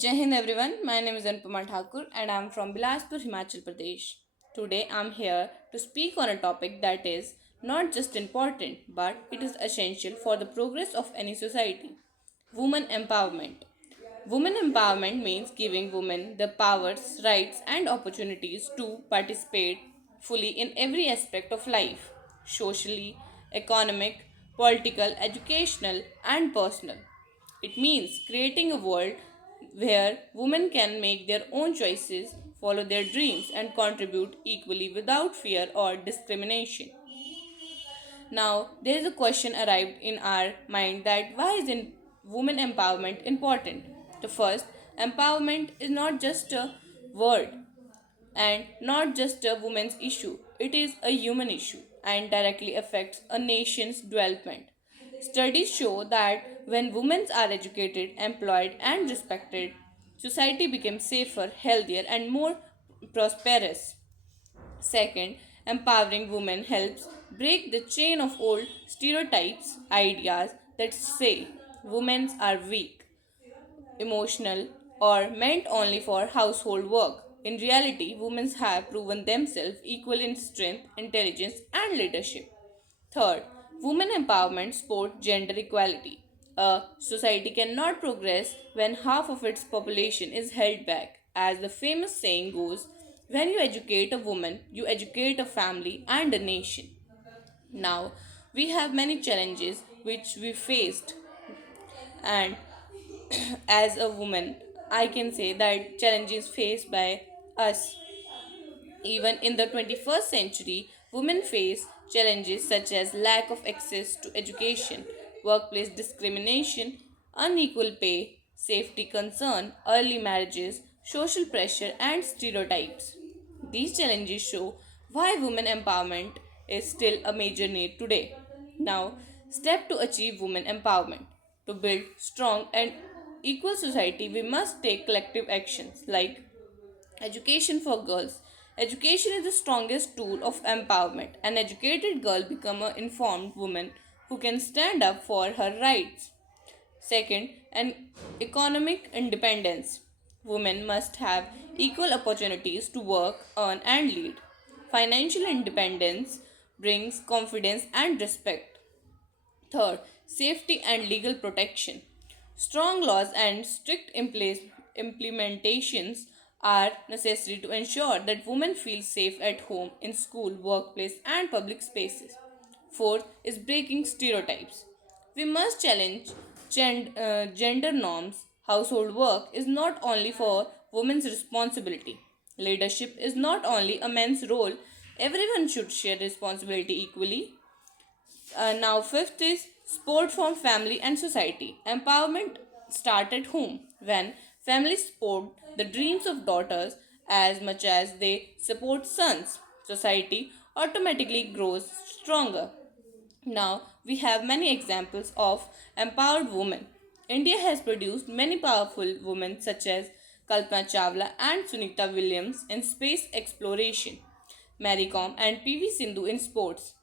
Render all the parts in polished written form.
Jai Hind everyone, my name is Anupama Thakur and I am from Bilaspur, Himachal Pradesh. Today I am here to speak on a topic that is not just important but it is essential for the progress of any society. Women empowerment. Women empowerment means giving women the powers, rights and opportunities to participate fully in every aspect of life, socially, economic, political, educational and personal. It means creating a world where women can make their own choices, follow their dreams, and contribute equally without fear or discrimination. Now, there is a question arrived in our mind that why is women empowerment important? The first, empowerment is not just a word and not just a woman's issue. It is a human issue and directly affects a nation's development. Studies show that when women are educated, employed, and respected, society becomes safer, healthier, and more prosperous. Second, empowering women helps break the chain of old stereotypes, ideas that say women are weak, emotional, or meant only for household work. In reality, women have proven themselves equal in strength, intelligence, and leadership. Third, women empowerment support gender equality. A society cannot progress when half of its population is held back. As the famous saying goes, when you educate a woman, you educate a family and a nation. Now, we have many challenges which we faced, and as a woman, I can say that challenges faced by us even in the 21st century, women face challenges such as lack of access to education, workplace discrimination, unequal pay, safety concern, early marriages, social pressure, and stereotypes. These challenges show why women empowerment is still a major need today. Now, step to achieve women empowerment. To build strong and equal society, we must take collective actions like education for girls. Education is the strongest tool of empowerment. An educated girl becomes an informed woman who can stand up for her rights. Second, an economic independence. Women must have equal opportunities to work, earn, and lead. Financial independence brings confidence and respect. Third, safety and legal protection. Strong laws and strict implementations are necessary to ensure that women feel safe at home, in school, workplace, and public spaces. Fourth is breaking stereotypes. We must challenge gender norms. Household work is not only for women's responsibility. Leadership is not only a man's role. Everyone should share responsibility equally. Now, fifth is support from family and society. Empowerment start at home. When families support the dreams of daughters as much as they support sons, society automatically grows stronger. Now, we have many examples of empowered women. India has produced many powerful women such as Kalpana Chawla and Sunita Williams in space exploration, Mary Kom and PV Sindhu in sports,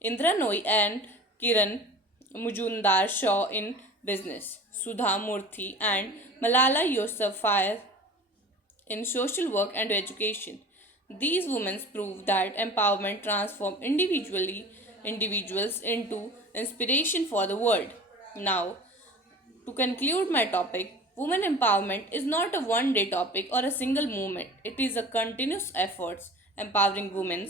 Indra Nooyi and Kiran Mujumdar Shaw in business, Sudha Murthy and Malala Yousafzai in social work and education. These women prove that empowerment transforms individuals into inspiration for the world. Now, to conclude my topic, women empowerment is not a one day topic or a single movement. It is a continuous effort. Empowering women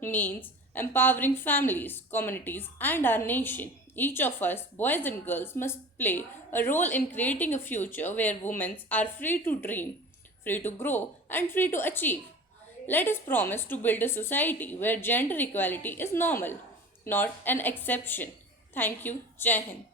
means empowering families, communities, and our nation. Each of us, boys and girls, must play a role in creating a future where women are free to dream, free to grow, and free to achieve. Let us promise to build a society where gender equality is normal, not an exception. Thank you. Jai Hind.